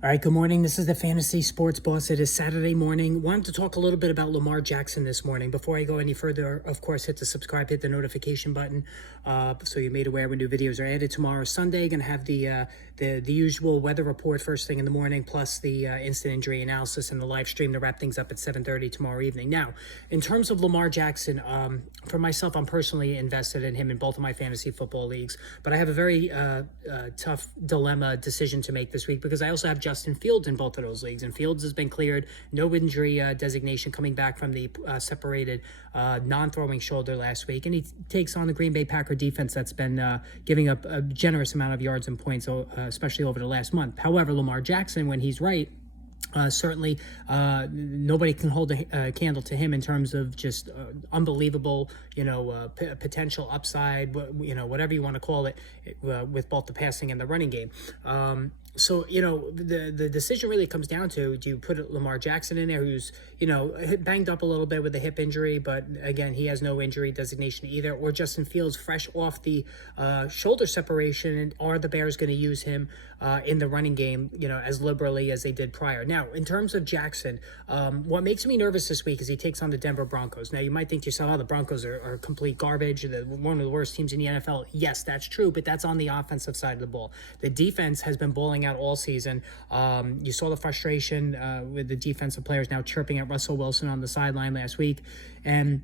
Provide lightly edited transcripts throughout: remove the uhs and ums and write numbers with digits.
All right, good morning. This is the Fantasy Sports Boss. It is Saturday morning. Wanted to talk a little bit about Lamar Jackson this morning. Before I go any further, of course, hit the subscribe, hit the notification button, so you're made aware when new videos are added. Tomorrow, Sunday, going to have the usual weather report first thing in the morning, plus the instant injury analysis and the live stream to wrap things up at 7:30 tomorrow evening. Now, in terms of Lamar Jackson, for myself, I'm personally invested in him in both of my fantasy football leagues, but I have a very tough dilemma decision to make this week because I also have Justin Fields in both of those leagues, and Fields has been cleared, no injury designation coming back from the separated non-throwing shoulder last week, and he takes on the Green Bay Packer defense that's been giving up a generous amount of yards and points, especially over the last month. However, Lamar Jackson, when he's right, certainly nobody can hold a candle to him in terms of just unbelievable, potential upside, whatever you want to call it, with both the passing and the running game. So, the decision really comes down to, do you put Lamar Jackson in there, who's, banged up a little bit with a hip injury, but again, he has no injury designation either, or Justin Fields fresh off the shoulder separation, and are the Bears going to use him in the running game, as liberally as they did prior? Now, in terms of Jackson, what makes me nervous this week is he takes on the Denver Broncos. Now, you might think to yourself, the Broncos are complete garbage, one of the worst teams in the NFL. Yes, that's true, but that's on the offensive side of the ball. The defense has been balling out all season. You saw the frustration with the defensive players now chirping at Russell Wilson on the sideline last week. And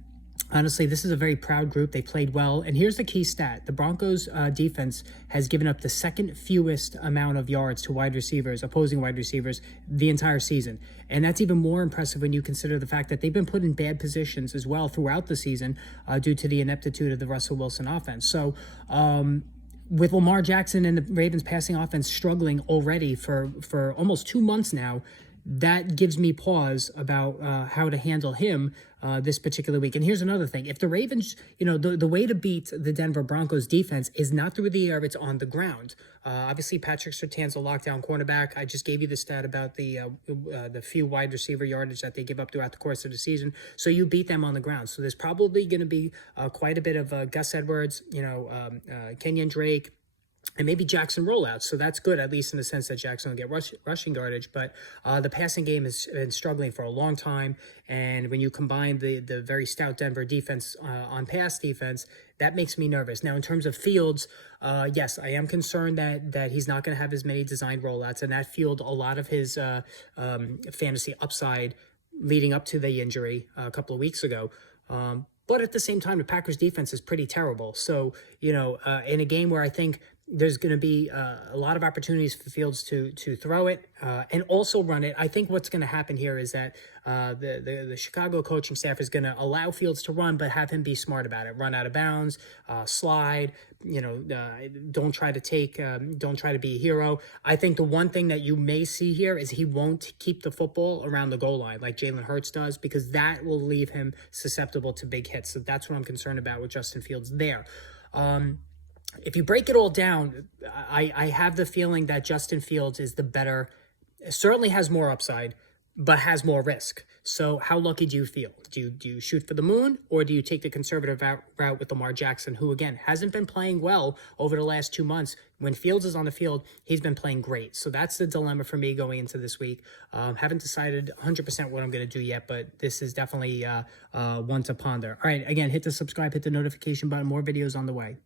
honestly, this is a very proud group. They played well. And here's the key stat. The Broncos defense has given up the second fewest amount of yards to opposing wide receivers, the entire season. And that's even more impressive when you consider the fact that they've been put in bad positions as well throughout the season due to the ineptitude of the Russell Wilson offense. So, with Lamar Jackson and the Ravens passing offense struggling already for almost 2 months now, that gives me pause about how to handle him this particular week. And here's another thing. If the Ravens, the way to beat the Denver Broncos defense is not through the air, it's on the ground. Obviously, Patrick Surtain's a lockdown cornerback. I just gave you the stat about the few wide receiver yardage that they give up throughout the course of the season. So you beat them on the ground. So there's probably going to be quite a bit of Gus Edwards, Kenyon Drake, and maybe Jackson rollouts. So that's good, at least in the sense that Jackson will get rushing yardage. But the passing game has been struggling for a long time. And when you combine the very stout Denver defense on pass defense, that makes me nervous. Now, in terms of Fields, yes, I am concerned that he's not going to have as many designed rollouts. And that fueled a lot of his fantasy upside leading up to the injury a couple of weeks ago. But at the same time, the Packers defense is pretty terrible. So, in a game where I think there's going to be a lot of opportunities for Fields to throw it and also run it, I think what's going to happen here is that the Chicago coaching staff is going to allow Fields to run, but have him be smart about it. Run out of bounds, slide, don't try to be a hero. I think the one thing that you may see here is he won't keep the football around the goal line like Jalen Hurts does, because that will leave him susceptible to big hits. So that's what I'm concerned about with Justin Fields there. If you break it all down, I have the feeling that Justin Fields is the better, certainly has more upside, but has more risk. So how lucky do you feel? Do you shoot for the moon, or do you take the conservative route with Lamar Jackson, who, again, hasn't been playing well over the last 2 months? When Fields is on the field, he's been playing great. So that's the dilemma for me going into this week. Haven't decided 100% what I'm going to do yet, but this is definitely one to ponder. All right, again, hit the subscribe, hit the notification button. More videos on the way.